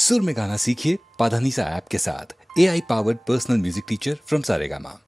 सुर में गाना सीखिए पाधानीसा ऐप के साथ। AI powered personal music teacher from Saregama.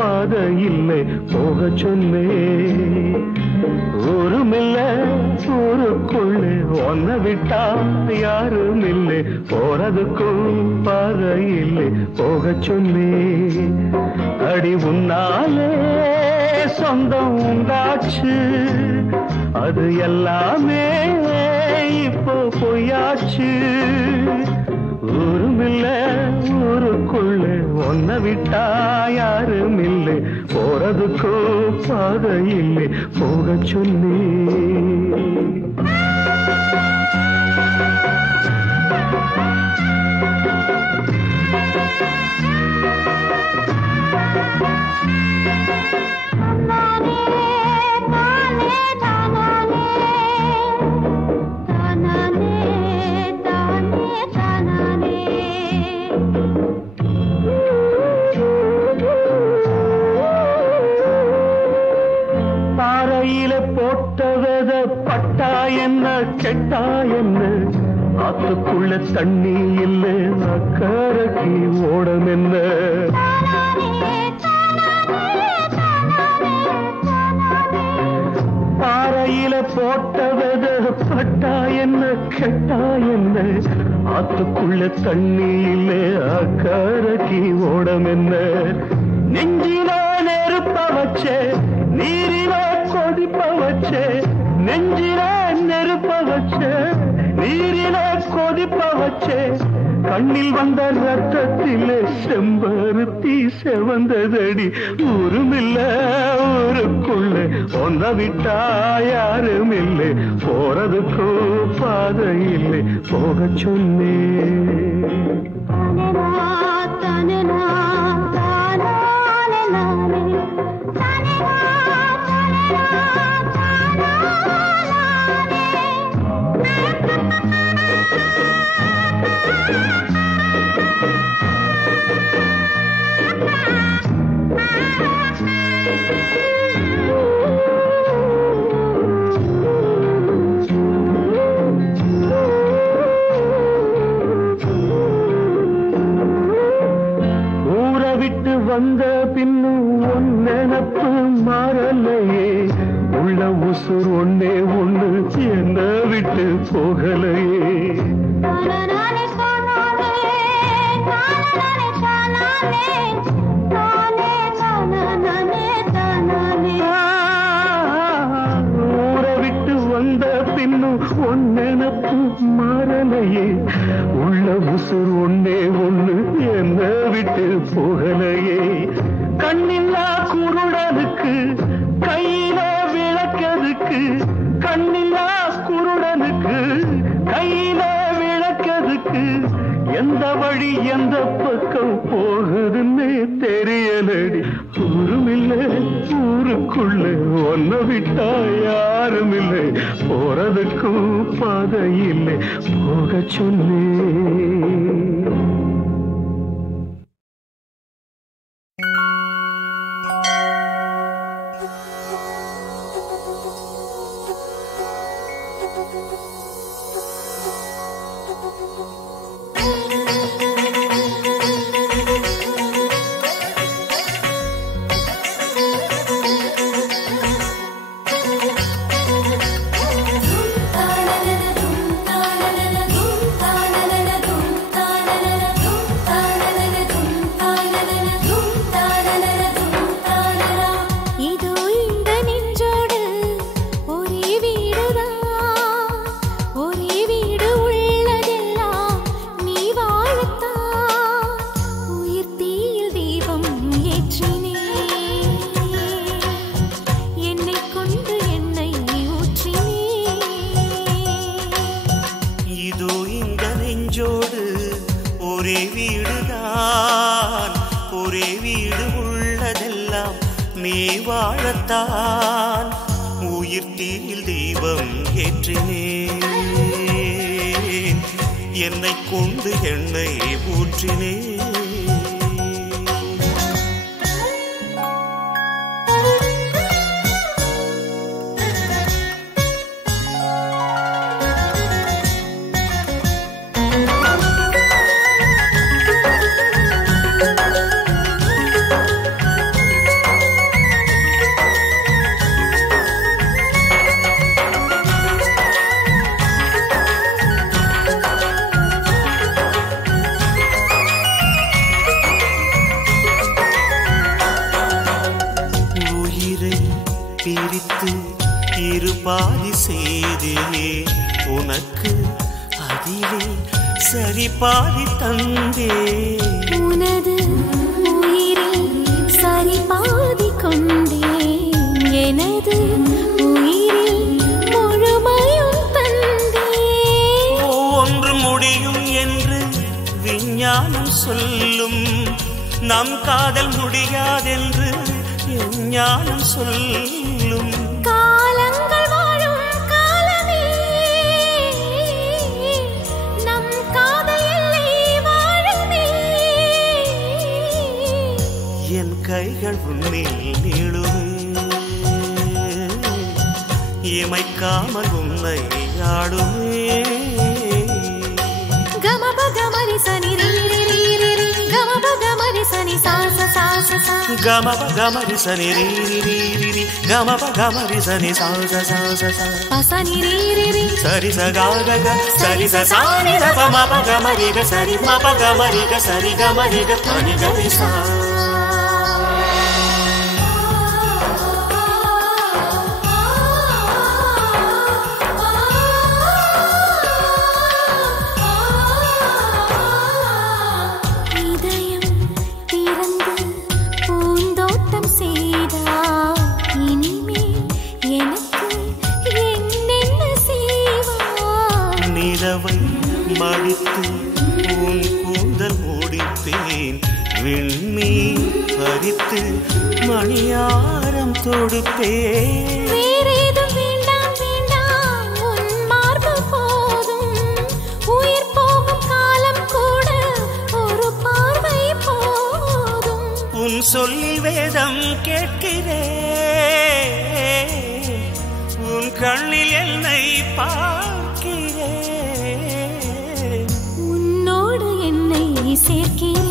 பாதை இல்லை போக சொன்னே. ஊருமில்ல ஊருக்குள்ளே ஒன்ன விட்டா யாரும் இல்லை போறதுக்கும் பாதை இல்லை போக சொன்னே. அடி உன்னாலே சொந்தம் உண்டாச்சு அது எல்லாமே இப்போ பொய்யாச்சு. ஊருமில்ல ஊருக்குள்ளே ஒன்ன விட்டா யாரும் இல்லை போறதுக்கோ பாதை இல்லை போக சொல்லி. போட்டவத பட்டா என்ன கெட்டா என்ன ஆத்துக்குள்ள தண்ணி இல்லை அக்கறைக்கு ஓடம் என்ன. பாறையில போட்டவத பட்டா என்ன கெட்டா என்ன ஆத்துக்குள்ள தண்ணி இல்லை அக்கறைக்கு ஓடம் என்ன. நெஞ்சில நெருப்ப வச்சே நீரில கொதிப்ப வச்சே நெஞ்சில நெருப்ப வச்சே நீரில கொதிப்ப வச்சே கண்ணில் வந்த ரத்தத்திலே செம்பருத்தி செவந்ததடி. ஊருமில்ல ஊருக்குள்ள ஒன்ன விட்டா யாரும் இல்லை போறதுக்கோ பாதை இல்லை போக சொன்னே. வந்த பின்னும் உன் நினப்பு மாறலையே உள்ள உசுர் ஒன்னே ஒண்ணு என்ன விட்டு போகலையே. ஊரை விட்டு வந்த பின்னும் உன் நினப்பு மாறலையே உள்ள உசுர் ஒன்னே ஒண்ணு என்ன விட்டு போகலையே. கண்ணில்லா குருடனுக்கு கையில விளக்கதுக்கு கண்ணில்லா குருடனுக்கு கையில விளக்கதுக்கு எந்த வழி எந்த பக்கம் போகுதுன்னு தெரியலடி. ஊருமில்லை ஊருக்குள்ள ஒன்ன விட்டா யாரும் இல்லை போறதுக்கும் பாதை இல்லை போக சொன்னே. வாழத்தான் உயிர் தீயில் தீபம் ஏற்றினேன் என்னை கொண்டு எண்ணெய் ஊற்றினேன். செய்தியே உனக்கு அதிலே சரி பாதி தந்தே உனது உயிரில் சரி பாதி கொண்டே எனது உயிரில் முழுமையும் தந்தே ஒன்று முடியும் என்று விஞ்ஞானம் சொல்லும் நம் காதல் முடியாதென்று ஞானம் சொல்லும் காலங்கள் வாழும் காலமே நம் காதல் எல்லை வாழுமே என் கைகள் உன்னில் நீளுமே இமைக்காமல் உன்னை ஆடுமே கமப கமரி சனி ரீ ரீ ரீ ரீ ரீ கமப கமரி சனி சா சா சா சா சா கமப கமரி சனி ரீ ரீ ரீ ரீ ரீ கமப கமரி சனி சா சா சா சா சா பசனி ரீ ரீ ரீ சரி ச க க க சரி ச சா நி த ப ம ப கமரி க சரி ம ப கமரி க சரி கமரி க ப நி க ரி சா மடித்து உன் கூந்தல் முடிப்பேன் விண்மீன் பறித்து மணியாரம் தொடுப்பேன் வேறேதும் வேண்டாம் வேண்டாம் உன் மார்பு போதும் உயிர் போகும் காலம் கூட ஒரு பார்வை போதும் உன் சொல்லில் வேதம் கேட்கிறேன் உன் கண்ணில் என்னை பார்க்கிறேன் சேர்க்கிறேன்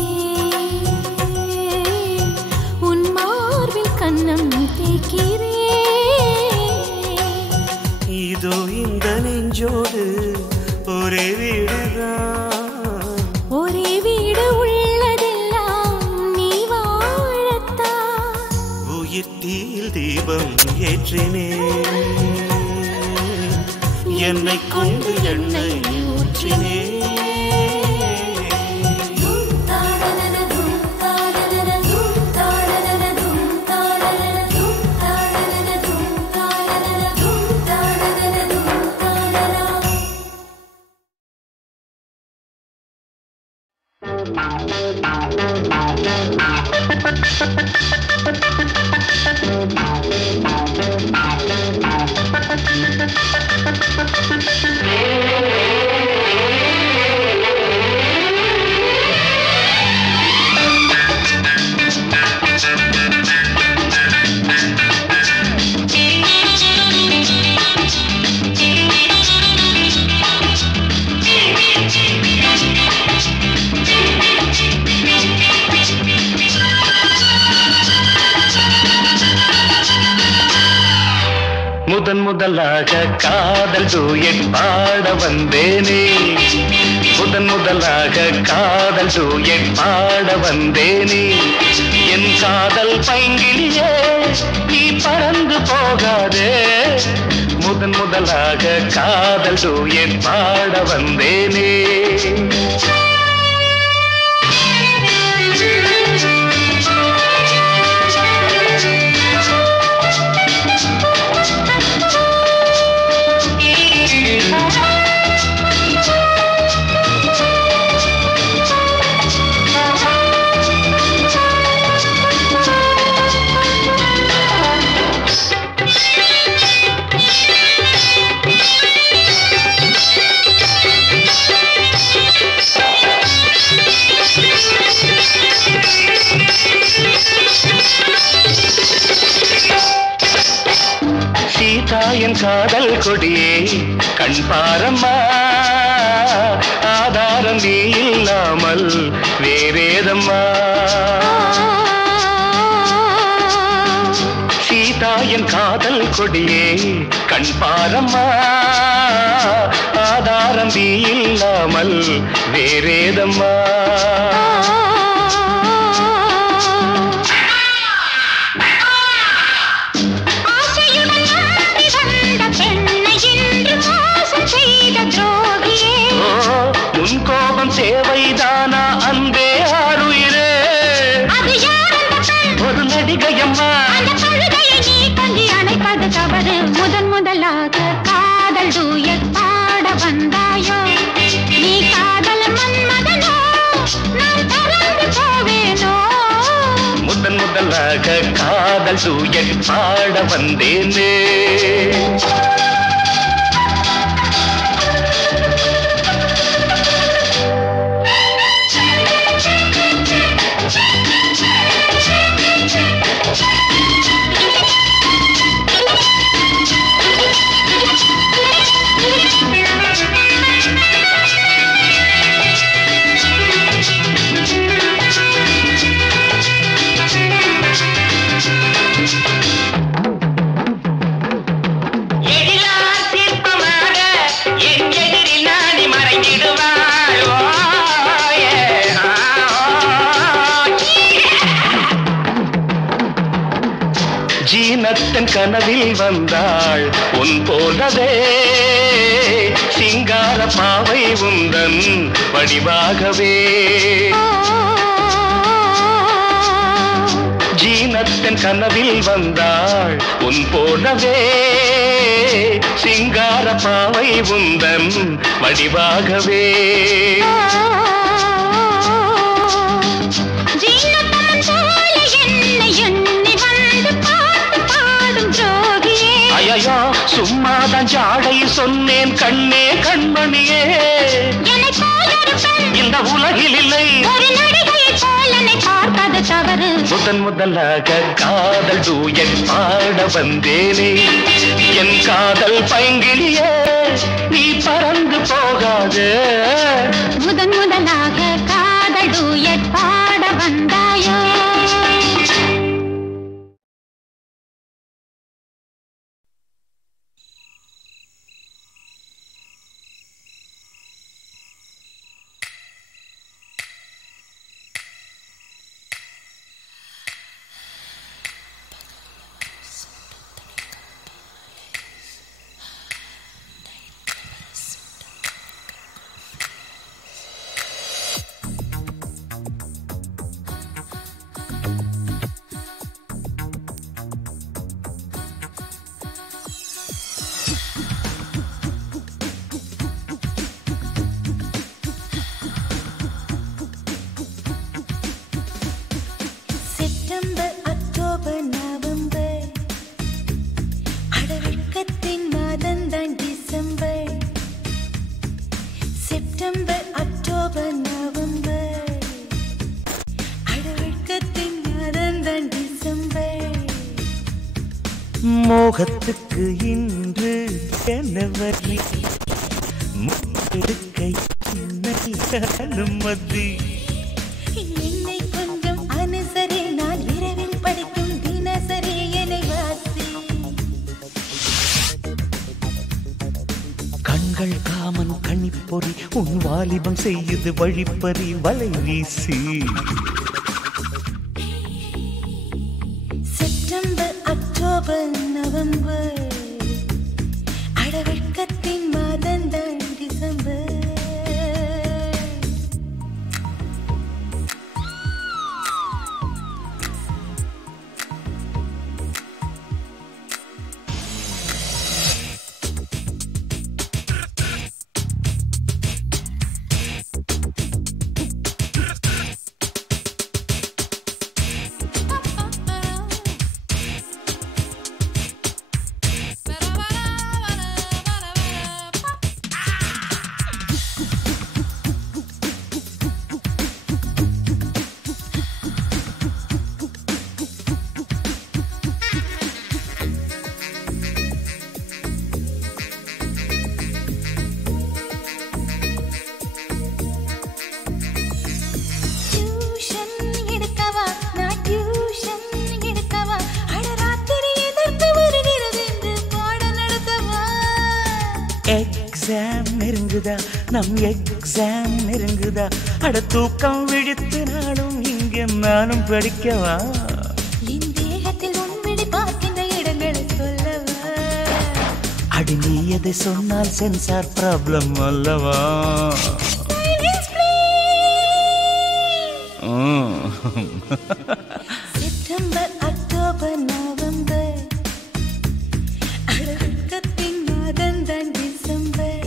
உன் மார்பில் கண்ணம் தேய்க்கிறேன் இதோ இந்த நெஞ்சோடு ஒரே வீடுதான் ஒரே வீடு உள்ளதெல்லாம் நீ வாழத்தான் உயிர் தீயில் தீபம் ஏற்றினேன் என்னை கொண்டு எண்ணெய் ஊற்றினேன் முதன் முதலாக காதல் டூயட் பாட வந்தேனே முதன் முதலாக காதல் டூயட் பாட வந்தேனே என் காதல் பைங்கிலியே நீ பறந்து போகாதே முதன் முதலாக காதல் டூயட் பாட வந்தேனே என் காதல் கொடியே கண் பாரம்மா ஆதாரம் நீ இல்லாமல் வேறேதம்மா சீதா என் காதல் கொடியே கண் பாரம்மா ஆதாரம் நீ இல்லாமல் வேறேதம்மா பெண்ணையின் காதல் டூயட் பாட வந்தாயோ நீ காதல் மன்மதனோ நான் பறந்து போவேனோ முதன் முதலாக காதல் டூயட் பாட வந்தேனே ஜீனத்தன் கனவில் வந்தாள் உன் போலவே சிங்கார பாவை உந்தன் வடிவாகவே ஜீனத்தன் கனவில் வந்தாள் உன் போலவே சிங்கார பாவை உந்தன் வடிவாகவே ஐயோ சும்மாதான் ஜாடை சொன்னேன் கண்ணே கண்மணியே இந்த உலகில் இல்லை முதன் முதலாக காதல் டூயட் பாட வந்தேனே என் காதல் பைங்கிலியே நீ பறந்து போகாது முதன் முதலாக காதல் டூயட் பாட வந்தாயோ மோகத்துக்கு இன்று ஜனவரி முடுக்கை அனுமதி என்னை கொஞ்சம் அனுசரி நான் இரவில் படிக்கும் தினசரி என்னை வாசி கண்கள் காமன் கணிப்பொறி உன் வாலிபம் செய்யுது வழிப்பறி வலை வீசி செப்டம்பர் அக்டோபர் நவம்பர் அடவெட்கத்தின் மாதந்தான் டிசம்பர் எக்ஸாம் நெருங்குதா நம் எக்ஸாம் நெருங்குதா அட தூக்கம் விழித்து நாடும் இங்கே நானும் படிக்கவா என் தேகத்தில் உன்விழி பார்க்கின்ற இடங்களை சொல்லவா அடி நீ எதை சொன்னால் சென்சார் ப்ராப்ளம் அல்லவா செப்டம்பர் அக்டோபர் நவம்பர் அடவெட்கத்தின் மாதம் தான் டிசம்பர்.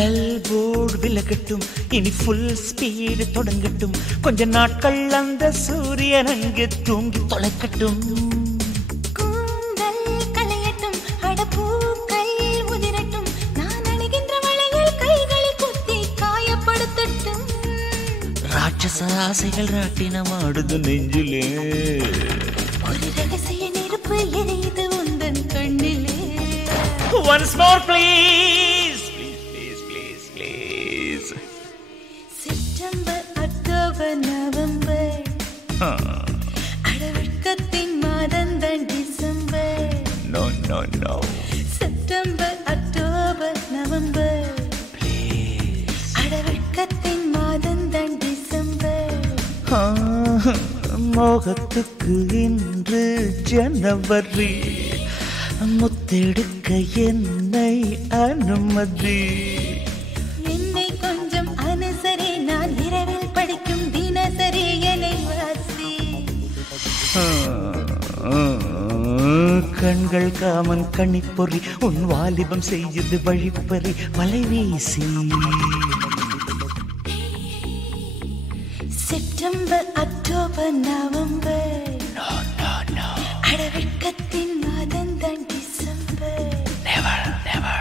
எல்போர்டு விலகட்டும், இனி ஃபுல் ஸ்பீடு தொடங்கட்டும். கொஞ்ச நாட்கள் அந்த சூரியன் அங்கே தூங்கி தொலைக்கட்டும். கூந்தல் கலையட்டும், அடப்பூக்கள் உதிரட்டும். நான் அணிகின்ற வளையல் கைகளை குத்தி காயப்படுத்தட்டும். ராட்சச ஆசைகள் ராட்டினமாடுது நெஞ்சிலே. ஒரு ரகசிய நெருப்பு எரியுது உந்தன் கண்ணிலே. Once more please, please, please, please, please. September, October, November, அடவெட்கத்தின் மாதந்தான் December. No, no, no. September, October, November, அடவெட்கத்தின் மாதந்தான் டிசம்பர். மோகத்துக்கு இன்று ஜனவரி, முத்தெடுக்க என்னை அனுமதி. என்னை கொஞ்சம் அனுசரி, நான் இரவில் படிக்கும் தினசரி என்னை வாசி. கண்கள் காமன் கணிப்பொறி, உன் வாலிபம் செய்யுது வழிப்பறி வலை வீசி. செப்டம்பர், அக்டோபர், நவம்பர், அடவெட்கத்தின் மாதந்தான் December. Never, never.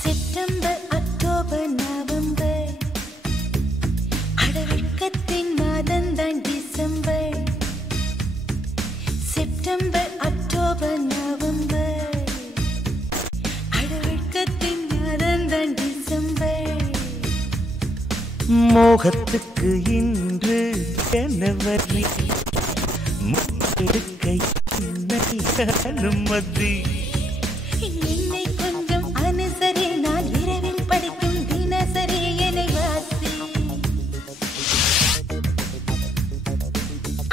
September, October, November, அடவெட்கத்தின் மாதந்தான் டிசம்பர். செப்டம்பர், அக்டோபர், நவம்பர், அடவெட்கத்தின் மாதந்தான் டிசம்பர். மோகத்துக்கு இன்று ஜனவரி, முத்தெடுக்க என்னை அனுமதி. என்னை கொஞ்சம் அனுசரி, நான் இரவில் படிக்கும் தினசரி என்னை வாசி.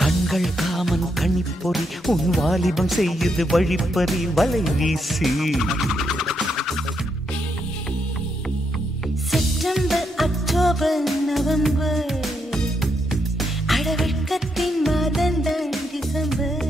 கண்கள் காமன் கணிப்பொறி, உன் வாலிபம் செய்யுது வழிப்பறி வலை வீசி. செப்டம்பர், அக்டோபர், நவம்பர், அடவெட்கத்தின் மாதந்தான் டிசம்பர்.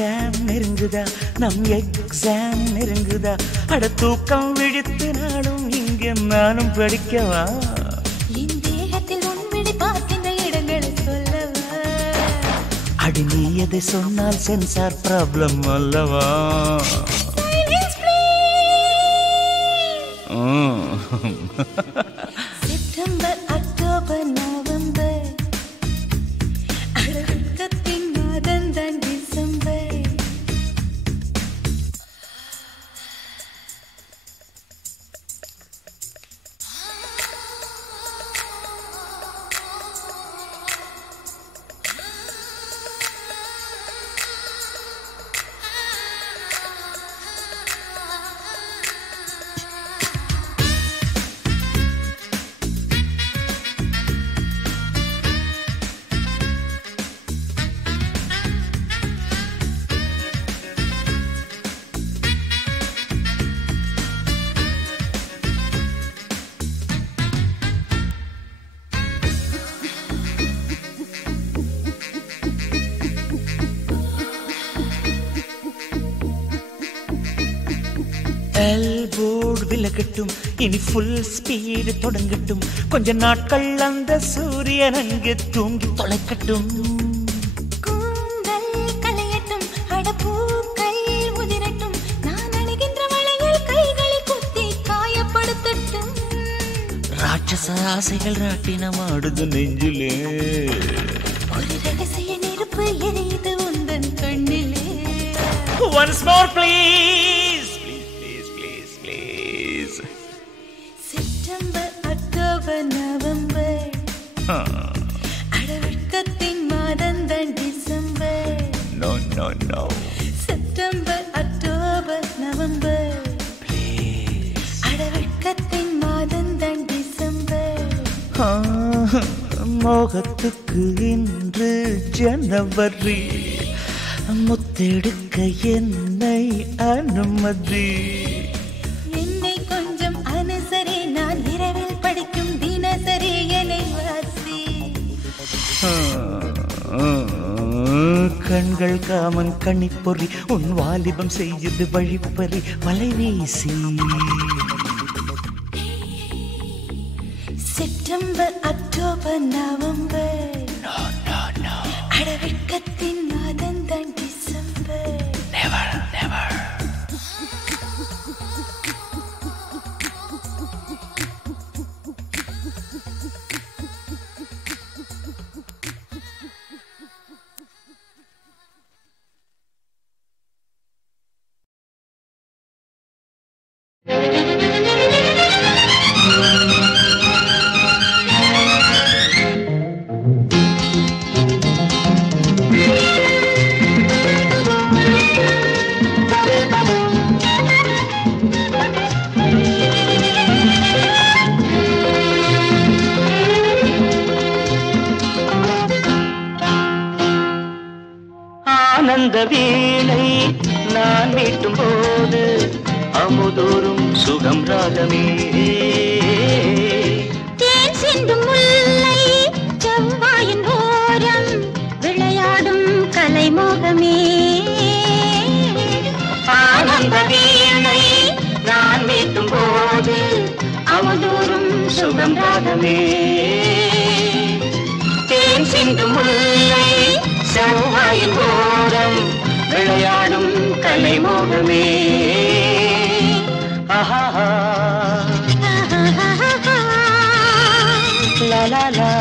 எக்ஸாம் நெருங்குதா நம் எக்ஸாம் நெருங்குதா அட தூக்கம் விழித்து நானும் இங்கே நானும் படிக்கவா என் தேகத்தில் உன்விழி பார்க்கின்ற இடங்களை சொல்லவா அடி நீ எதை சொன்னால் சென்சார் ப்ராப்ளம் அல்லவா செப்டம்பர் அக்டோபர் நவம்பர் அழகத்தின் மாதம் தான் டிசம்பர் எல்போர்டு விலகட்டும் இனி ஃபுல் ஸ்பீடு தொடங்கட்டும் கொஞ்ச நாட்கள் அந்த சூரியன் அங்கே தூங்கி தொலைக்கட்டும் கூந்தல் கலையட்டும் அடப்பூக்கள் உதிரட்டும் நான் அணிகின்ற வளையல் கைகளை குத்தி காயப்படுத்தட்டும் ராட்சச ஆசைகள் ராட்டினமாடுது நெஞ்சிலே ஒரு ரகசிய நெருப்பு எரியுது உந்தன் கண்ணிலே once more please September October November அடவெட்கத்தின் மாதம் தான் December no no no September October November அடவெட்கத்தின் மாதம் தான் டிசம்பர் மோகத்துக்கு இன்று ஜனவரி முத்தெடுக்க என்னை அனுமதி என்னை கொஞ்சம் அனுசரி நான் இரவில் படிக்கும் தினசரி என்னை வாசி கண்கள் காமன் கண்ணிப்பொறி உன் வாலிபம் செய்யுது வழிப்பறி வலை வீசி செப்டம்பர் அக்டோபர் நவம்பர் அடவெட்கத்தின் மாதம் தான் டிசம்பர் ஆனந்த வீணை நான் மீட்டும் போது அமுதூரும் சுகம் ராகமே தேன் சிந்தும் முல்லை செவ்வாயின் ஓரம் விளையாடும் கலைமோகமே ஆனந்த வீணை நான் மீட்டும் போது அமுதூரும் சுகம் ராகமே தேன் சிந்தும் முல்லை செவ்வாயின் ஓரம் விளையாடும் கலைமோகமே ஆஹா லா லா லா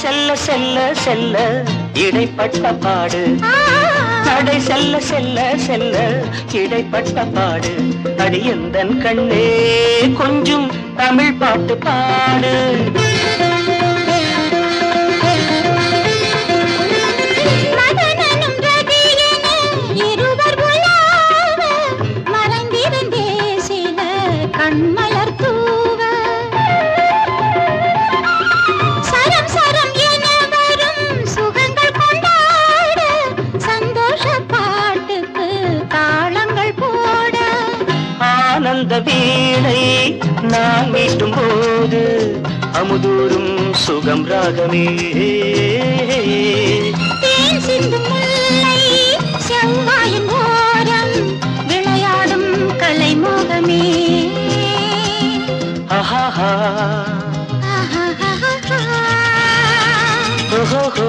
செல்ல செல்ல செல்ல இடைப்பட்ட பாடு நடை செல்ல செல்ல செல்ல இடைப்பட்ட பாடு அடியந்தன் கண்ணே கொஞ்சம் தமிழ் பாட்டு பாடு ஆனந்த வீணை நான் மீட்டும் போது அமுதூரும் சுகம் ராகமே. தேன் சிந்தும் முல்லை செவ்வாயின் ஓரம் விளையாடும் கலை மோகமே. ஆஹா ஓஹோ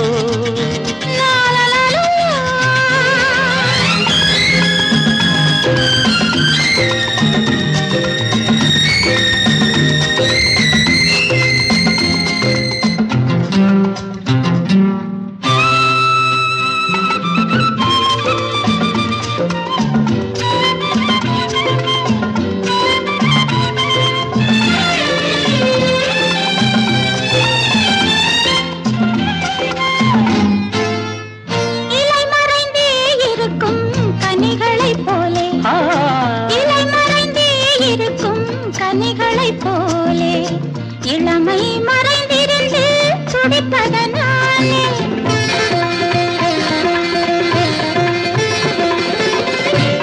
இளமை மறைந்திருந்து துடிப்பதனாலே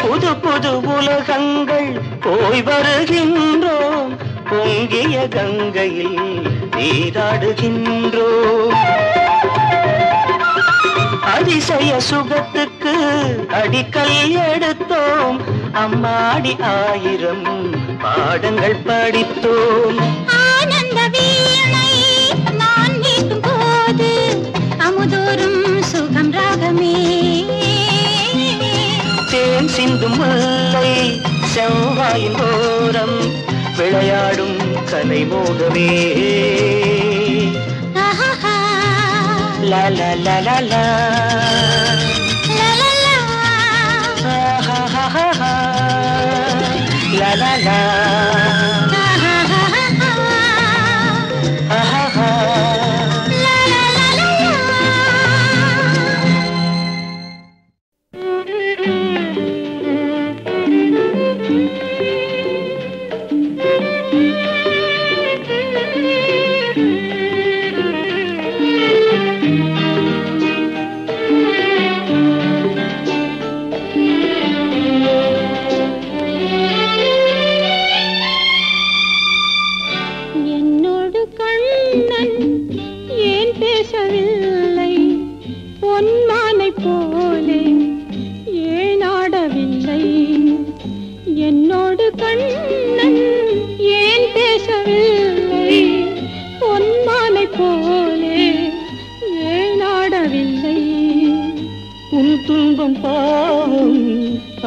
புது புது உலகங்கள் போய் வருகின்றோம். பொங்கிய கங்கையில் நீராடுகின்றோம். அதிசய சுகத்துக்கு அடிக்கல் எடுத்தோம். அம்மாடி 1000 பாடங்கள் படித்தோம். ஆனந்த வீணை நான் மீட்டும் போது அமுதூரும் சுகம் ராகமே. தேன் சிந்தும் முல்லை செவ்வாயின் ஓரம் விளையாடும் கலை மோகமே. லா லா லா லா லா la la la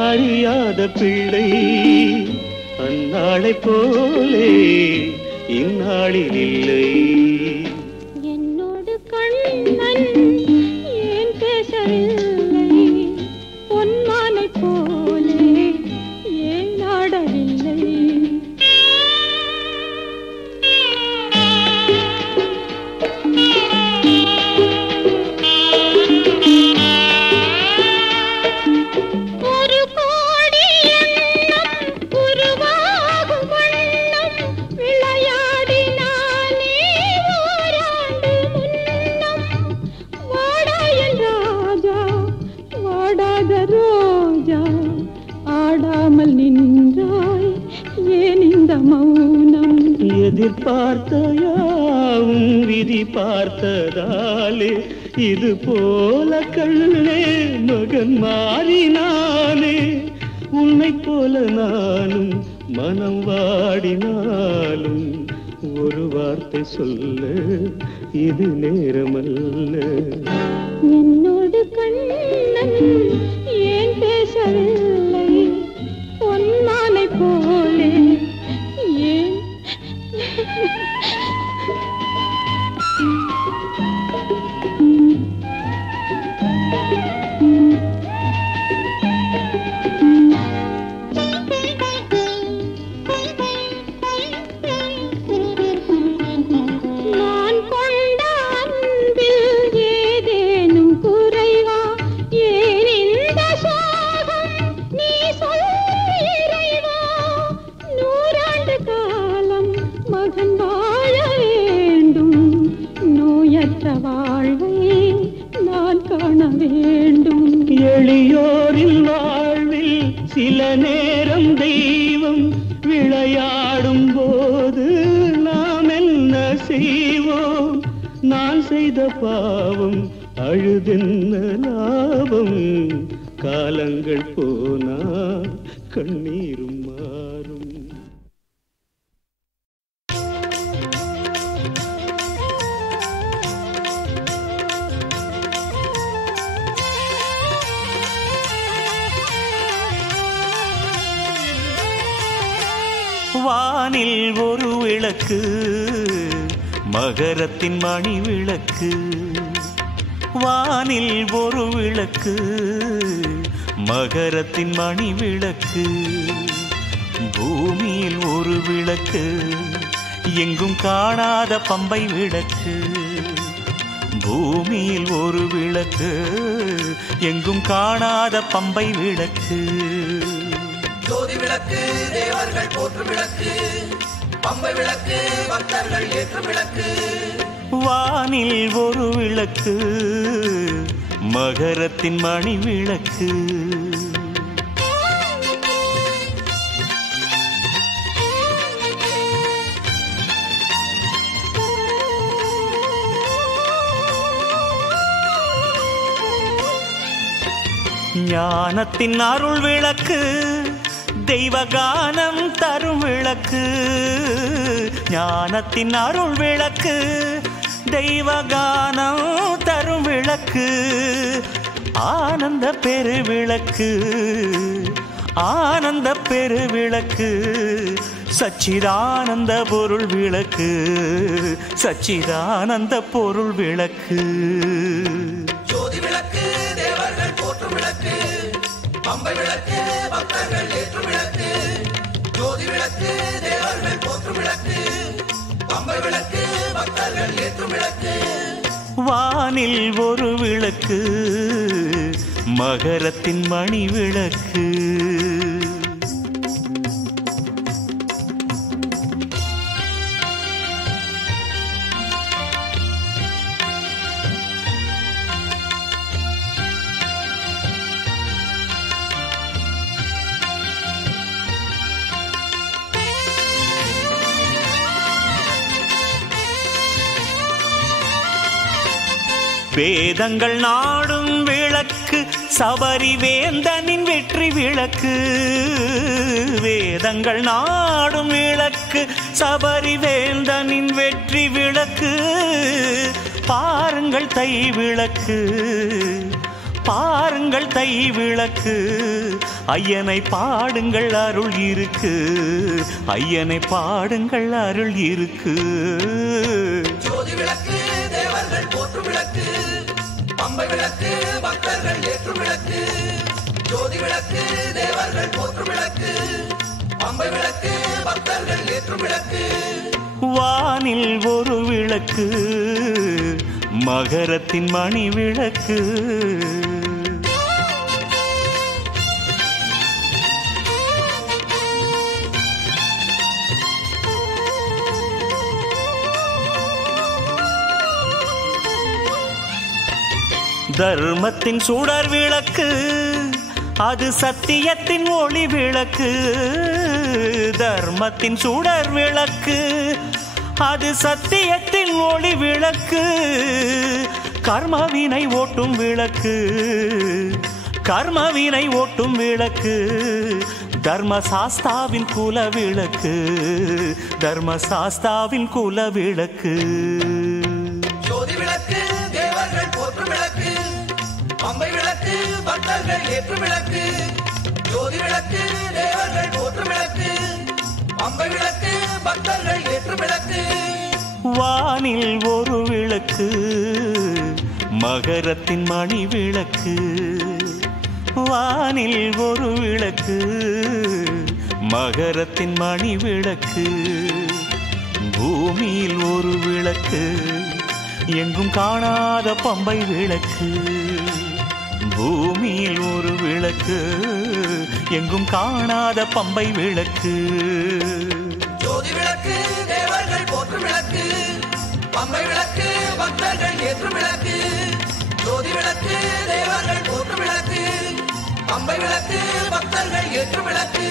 அறியாத பிள்ளை அந்நாளை போலே இந்நாளில் இல்லை. என்னோடு கண்ணன் ஏன் பேசவில்லை? பொன்மானை போலே ஏன் ஆடவில்லை? எதிர்பார்த்த யாவும் விதி பார்த்ததாலே இது போல கண்ணே மகன் மாறினானே. உன்னை போல நானும் மனம் வாடினாலும் ஒரு வார்த்தை சொல்ல இது நேரமல்ல. என்னோடு கண்ணன் ஏன் பேசவில்லை? பொன்மானை போலே ஏன் நான் கொண்ட அன்பில் ஏதேனும் குறைவா? ஏன் இந்த சோகம் பாவம் அழுதென்ன லாபம் காலங்கள் போனா கண்ணீரும் மாறும். வானில் ஒரு விளக்கு மகரத்தின் மணி விளக்கு. வானில் ஒரு விளக்கு மகரத்தின் மணி விளக்கு. பூமியில் ஒரு விளக்கு எங்கும் காணாத பம்பை விளக்கு. பூமியில் ஒரு விளக்கு எங்கும் காணாத பம்பை விளக்கு. ஜோதி விளக்கு தேவர்கள் போற்றும் விளக்கு, பம்பை விளக்கு பக்தர்கள் ஏற்றும் விளக்கு. வானில் ஒரு விளக்கு மகரத்தின் மணி விளக்கு. ஞானத்தின் அருள் விளக்கு தெய்வகானம் தரும் விளக்கு. ஞானத்தின் அருள் விளக்கு தெய்வகானம் தரும் விளக்கு. ஆனந்த பெருவிளக்கு ஆனந்த பெருவிளக்கு. சச்சிதானந்த பொருள் விளக்கு சச்சிதானந்த பொருள் விளக்கு. ஜோதி விளக்கு தேவர்கள் போற்றும் விளக்கு, பம்பை விளக்கு பக்தர்கள் ஏற்றும் விளக்கு. ஜோதி விளக்கு தேவர்கள் போற்றும் விளக்கு, பம்பை விளக்கு பக்தர்கள் ஏற்றும் விளக்கு. வானில் ஒரு விளக்கு மகரத்தின் மணி விளக்கு. வேதங்கள் நாடும் விளக்கு சபரி வேந்தனின் வெற்றி விளக்கு. வேதங்கள் நாடும் விளக்கு சபரி வேந்தனின் வெற்றி விளக்கு. பாருங்கள் தை விளக்கு பாருங்கள் தை விளக்கு. ஐயனை பாடுங்கள் அருள் இருக்கு ஐயனை பாடுங்கள் அருள் இருக்கு. ஜோதி விளக்கு தேவர்கள் போற்றும் விளக்கு, பம்பை விளக்கு பக்தர்கள் ஏற்றும் விளக்கு. ஜோதி விளக்கு தேவர்கள் போற்றும் விளக்கு, பம்பை விளக்கு பக்தர்கள் ஏற்றும் விளக்கு. வானில் ஒரு விளக்கு மகரத்தின் மணி விளக்கு. தர்மத்தின் சுடர் விளக்கு அது சத்தியத்தின் ஒளி விளக்கு. தர்மத்தின் சுடர் விளக்கு அது சத்தியத்தின் ஒளி விளக்கு. கர்மவினை ஓட்டும் விளக்கு கர்மவினை ஓட்டும் விளக்கு. தர்மசாஸ்தாவின் குல விளக்கு தர்மசாஸ்தாவின் குல விளக்கு. ஜோதி விளக்கு தேவர்கள் போற்றும் விளக்கு, பம்பை விளக்கு பக்தர்கள் ஏற்றும் விளக்கு. ஜோதி விளக்கு தேவர்கள் போற்றும் விளக்கு, பம்பை விளக்கு பக்தர்கள் ஏற்றும் விளக்கு. வானில் ஒரு விளக்கு மகரத்தின் மணி விளக்கு. வானில் ஒரு விளக்கு மகரத்தின் மணி விளக்கு. பூமியில் ஒரு விளக்கு எங்கும் காணாத பம்பை விளக்கு. பூமியில் ஒரு விளக்கு எங்கும் காணாத பம்பை விளக்கு. ஜோதி விளக்கு தேவர்கள் போற்றும் விளக்கு, பம்பை விளக்கு பக்தர்கள் ஏற்றும் விளக்கு. ஜோதி விளக்கு தேவர்கள் போற்றும் விளக்கு, பம்பை விளக்கு பக்தர்கள் ஏற்றும் விளக்கு.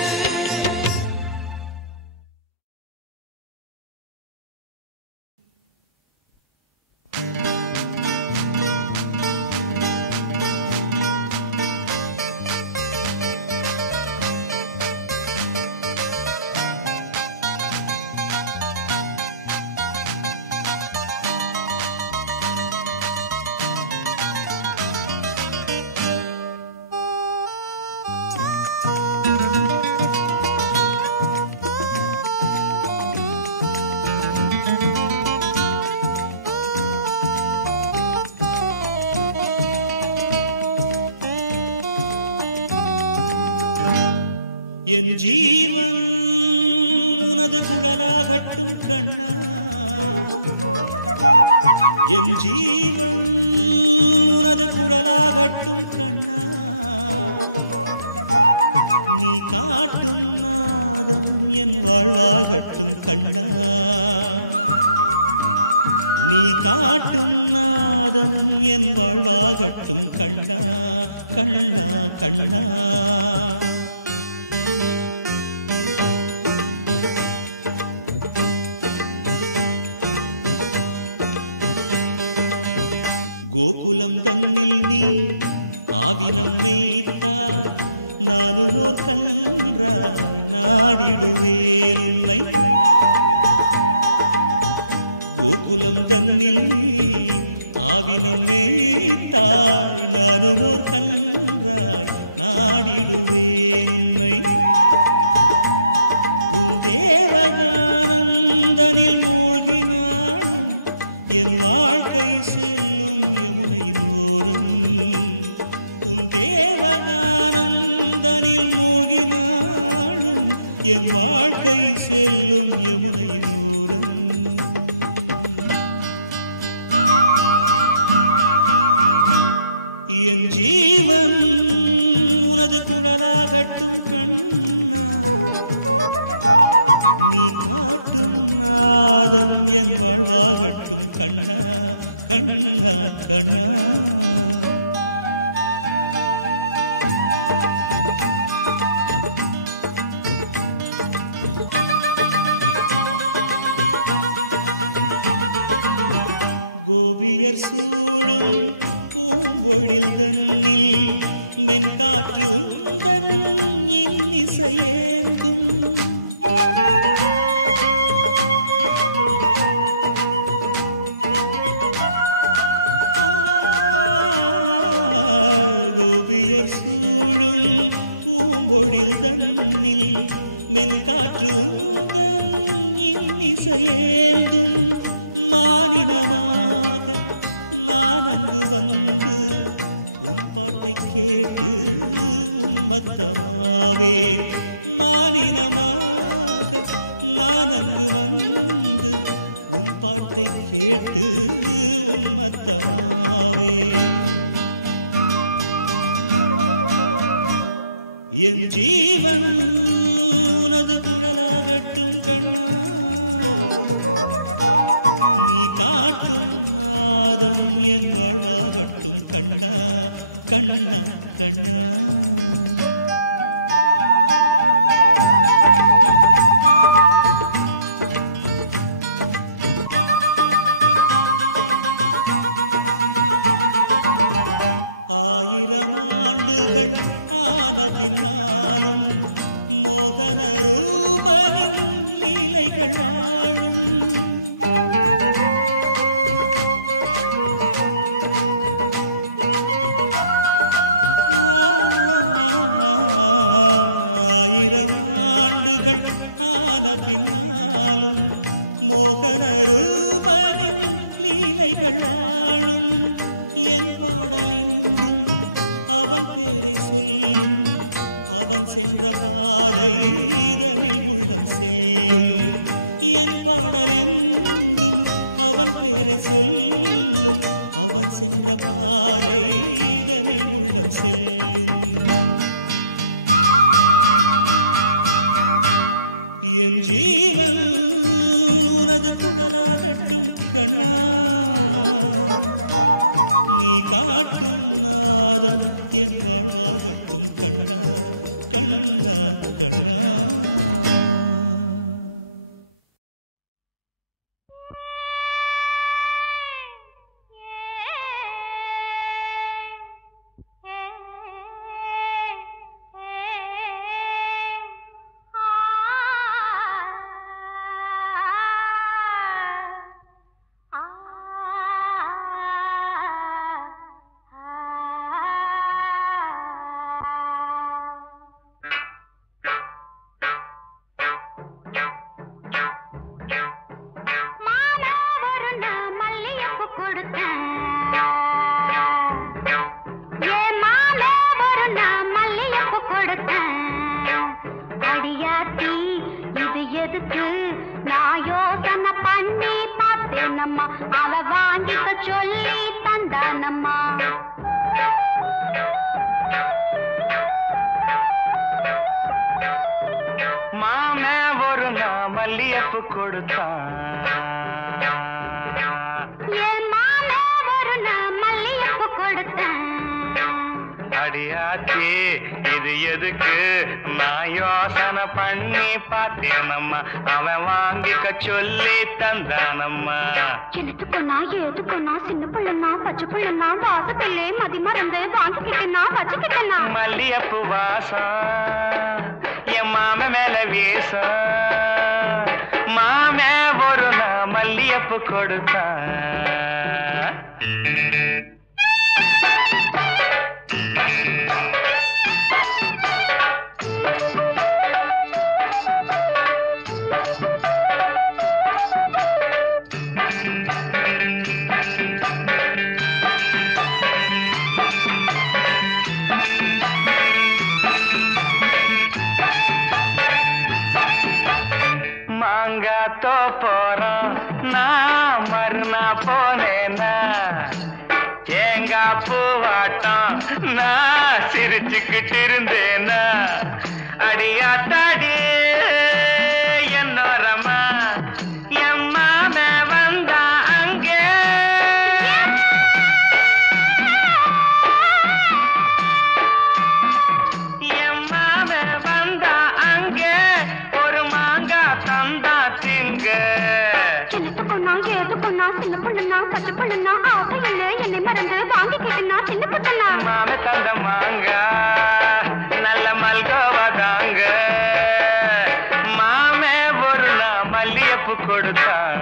அவ வாங்கிக்க சொல்லி தந்தானம்மா. மாமே ஒரு நான் மல்லியப்பு கொடுத்தான். என் மாமே ஒரு நான் மல்லியப்பு கொடுத்தேன். அடியாச்சி இது எதுக்கு நான் யோசனை பண்ணி பார்த்தேனம்மா. அவன் வாங்கிக்க சொல்லி தந்தானம்மா. எனத்துக்குன்னா ஏதுக்குன்னா சின்ன பிள்ளைனா பச்சை பிள்ளைனா வாசத்திலே மதி மறந்து வாங்கிக்கிட்டேனா வச்சுக்கிட்டேனா. மல்லியப்பு வாசம் என் மாம மேல வீசம். மாமே ஒரு நான் மல்லியப்பு கொடுத்தான். மாங்காத்தோ போறோம் நான் மறுநா போனேனா. தேங்கா பூவாட்டம் நான் சிரிச்சுக்கிட்டு இருந்தேனா. அடியாத்தாடி என்னோரமா என் மாம வந்தா அங்கே. என் மாம வந்தா அங்கே ஒரு மாங்கா தந்தா திங்க. எனத்துக்குன்னா ஏதுக்குன்னா சின்ன பிள்ளைனா பச்சை பிள்ளைனா ஆசையிலே என்னை மறந்து வாங்கிக்கிட்டேனா சின்ன பிள்ளைனா. மாம தந்த மாங்கா நல்ல மல்கோவா தாங்க. மாமே ஒரு நான் மல்லியப்பு கொடுத்தான்.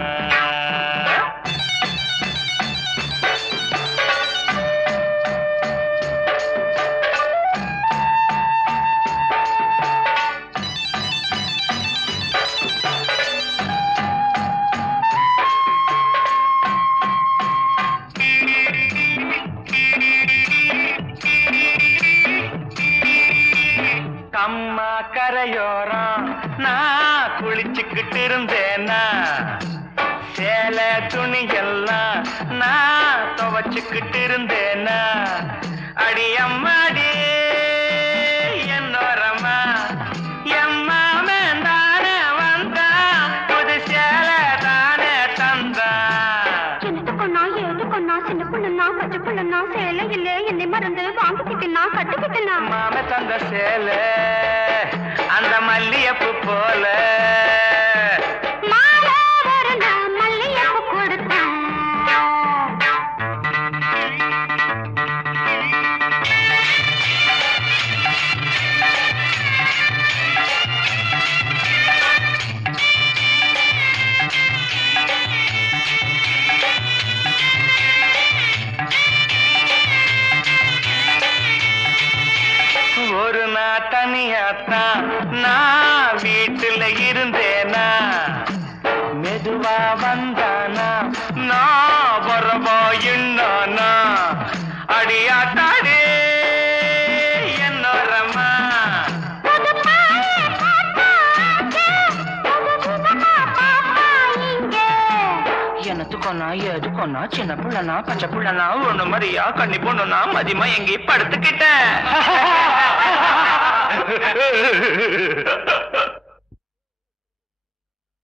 அம்மா கரையோரம் நான் குளிச்சுக்கிட்டு இருந்தேனா. சேலை துணி எல்லாம் நான் துவச்சுக்கிட்டு இருந்தேனா. அடி அம்மாடி என்னோரமா என் மாமன் தானே வந்தா புது சேலை தானே தந்தா. எனத்துக்குன்னா ஏதுக்குன்னா சின்ன பிள்ளைனா பச்சை பிள்ளைனா சேலையிலே என்னை மறந்து வாங்கிக்கிட்டேனா கட்டுக்கிட்டேனா. மாம தந்த சேலை அந்த மல்லியப்பு போல. மாலை ஒரு நான் மல்லியப்பு கொடுத்தேன். ஒரு நான் தனியாத்தான் நான் வீட்டுல இருந்தேனா. மெதுவா வந்தானா நான் வரவா என்னானா. அடியாத்தாடி என்னோரமா எனத்துக்கொன்னா எதுக்கொன்னா சின்ன பிள்ளைனா பச்சை பிள்ளைனா ஒண்ணு மாதிரியா கண்ணி பொண்ணுனா மதியமா எங்கேயும் படுத்துக்கிட்டேன்.